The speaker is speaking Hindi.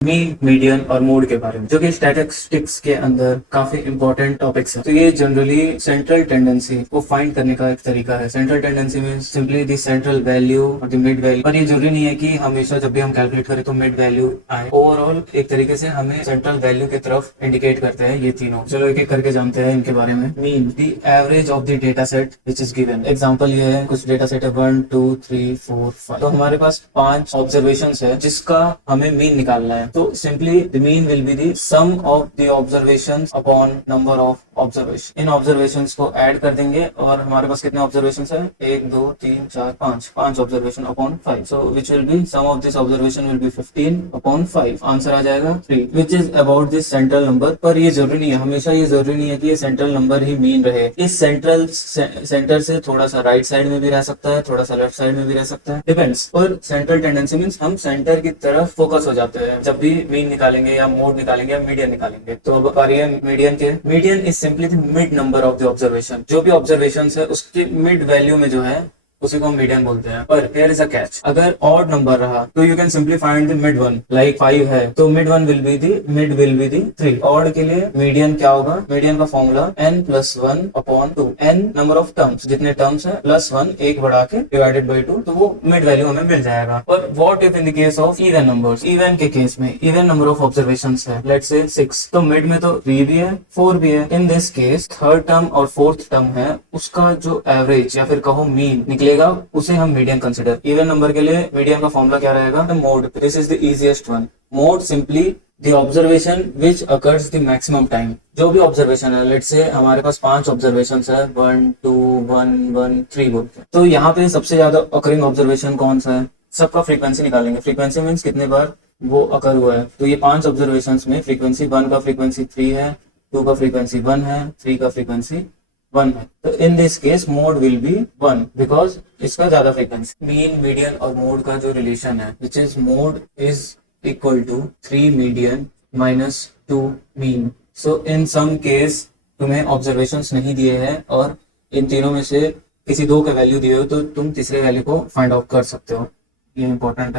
मीन, मीडियन और मोड के बारे में, जो कि स्टैटिस्टिक्स के अंदर काफी इंपॉर्टेंट टॉपिक्स है। तो ये जनरली सेंट्रल टेंडेंसी को फाइंड करने का एक तरीका है। Central tendency means simply the central value और द मिड वैल्यू। पर ये जरूरी नहीं है कि हमेशा जब भी हम कैलकुलेट करें तो मिड वैल्यू आए। ओवरऑल एक तरीके से हमें सेंट्रल वैल्यू की तरफ इंडिकेट करते हैं ये तीनों। चलो एक एक करके जानते हैं इनके बारे में। Mean, the average of the data set which is given. Example ये है, कुछ डेटा सेट है 1 2 3 4 5। तो हमारे पास 5 ऑब्जर्वेशन है जिसका हमें मीन निकालना है। तो simply the mean will be the sum of the observations upon number of observation. इन ऑब्जर्वेशंस को ऐड कर देंगे और हमारे पास कितने ऑब्जर्वेशंस है, 1 2 3 4 5 observation upon 5। So which will be some of this observation will be 15 upon 5। Answer आ जाएगा 3 which is about this central number. पर ये जरूरी नहीं है, हमेशा ये जरूरी नहीं है कि ये सेंट्रल नंबर ही मीन रहे। इस सेंटर से थोड़ा सा राइट साइड में भी रह सकता है, थोड़ा सा लेफ्ट साइड में भी रह सकता है, डिपेंड्स। पर सेंट्रल टेंडेंसी मींस हम सेंटर की तरफ फोकस हो जाते हैं जब भी मीन निकालेंगे या मोड निकालेंगे या मीडियन निकालेंगे। तो अब आ रही है मीडियन के। Median is simply the mid number of the observation. जो भी ऑब्जर्वेशन है उसके मिड वैल्यू में जो है उसी को हम मीडियन बोलते हैं। पर हियर इज अ कैच, अगर ऑड नंबर रहा तो you can simply find the mid one. Like 5 है तो mid one will be the mid will be the 3। Odd के लिए मीडियन क्या होगा, मीडियन का formula n plus 1 upon 2। n number of terms, जितने टर्म्स है प्लस 1 एक बढ़ा के डिवाइडेड बाई 2, तो वो मिड वैल्यू हमें मिल जाएगा। पर what if in the case of even numbers. Even के केस में इवन नंबर ऑफ ऑब्जर्वेशन है, लेट्स से 6, तो मिड में तो 3 भी है 4 भी है। इन दिस केस थर्ड टर्म और फोर्थ टर्म है उसका जो एवरेज या फिर कहो मीन निकलेगा उसे हम मीडियन कंसिडर। इवन नंबर के लिए मीडियन का फॉर्मूला क्या रहेगा, mode. This is the easiest one. Mode simply the observation which occurs the maximum time. जो भी ऑब्जर्वेशन है, लेट्स से हमारे पास 5 ऑब्जर्वेशन है, 1 2 1 1 3 बोलते हैं। तो यहाँ पे सबसे ज्यादा अकरिंग ऑब्जर्वेशन कौन सा है, सबका फ्रीक्वेंसी निकालेंगे। फ्रीक्वेंसी मीन्स कितने बार वो अकर हुआ है। तो ये 5 ऑब्जर्वेशन में फ्रीक्वेंसी 1 का फ्रीक्वेंसी 3 है, 2 का फ्रीक्वेंसी 1 है, 3 का फ्रीक्वेंसी 1 है। तो in this case mode will be 1 because इसका ज्यादा फ्रीक्वेंसी। मीन, मीडियन और मोड का जो रिलेशन है which is mode is equal to 3 median minus 2 mean. So in some case तुम्हें ऑब्जर्वेशंस नहीं दिए हैं और इन तीनों में से किसी 2 का वैल्यू दिए हो तो तुम तीसरे वैल्यू को फाइंड आउट कर सकते हो। ये इंपॉर्टेंट है।